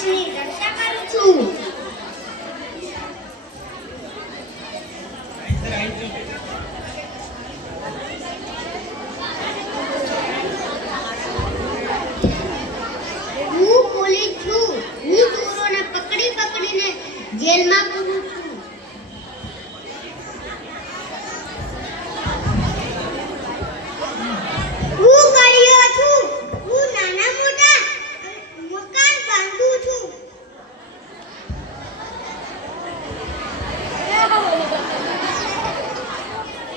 દેશની રક્ષા કરું છું. હું પોલીસ છું. હું ચોરોને પકડીને જેલમાં પૂરું છું. હું ગળ્યો છું. હું નાના મોટા મકાન બાંધું છું.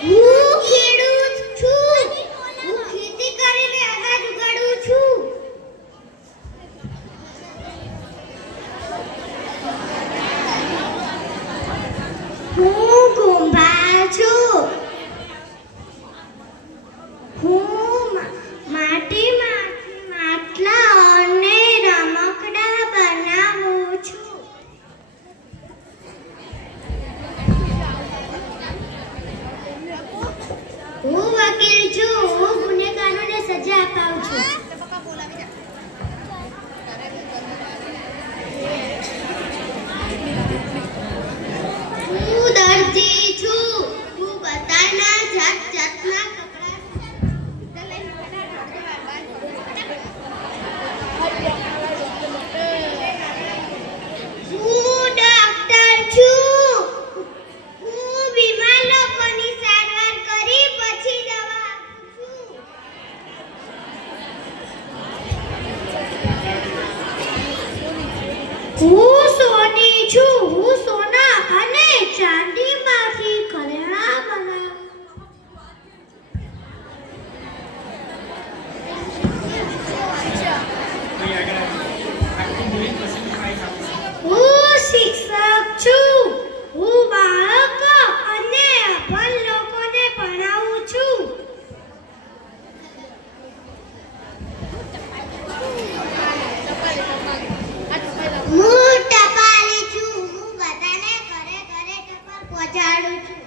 હું ખેડૂત છું. હું ખેતી કરીને અનાજ ઉગાડું છું. હું કુંભાર છું. હું માટીમાંથી માટલા અને રમકડા બનાવું છું. હું વકીલ છું. હું ગુનેગારોને સજા અપાવું છું. હું દરજી છું. હું બધાના જાતના કપડા હું ડોક્ટર છું. હું બીમાર લોકોની સારવાર કરી પછી દવા આપું છું. હું સોની છું. હું સોના અને ચાંદીમાંથી ઘરેણાં બનાવું. હું શિક્ષક છું. હું બાળકો અને અભણ લોકોને ભણાવું છું. હું ટપાલી છું. હું બધાને ઘરે ટપાલ પહોંચાડું છું.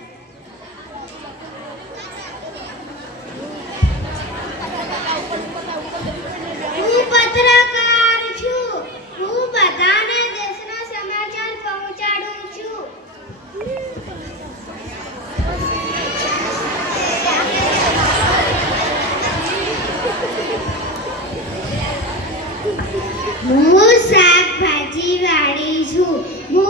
હું પત્રકાર છું. હું બધાને દેશના સમાચાર પહોંચાડું છું. હું શાકભાજી વાળી છું. હું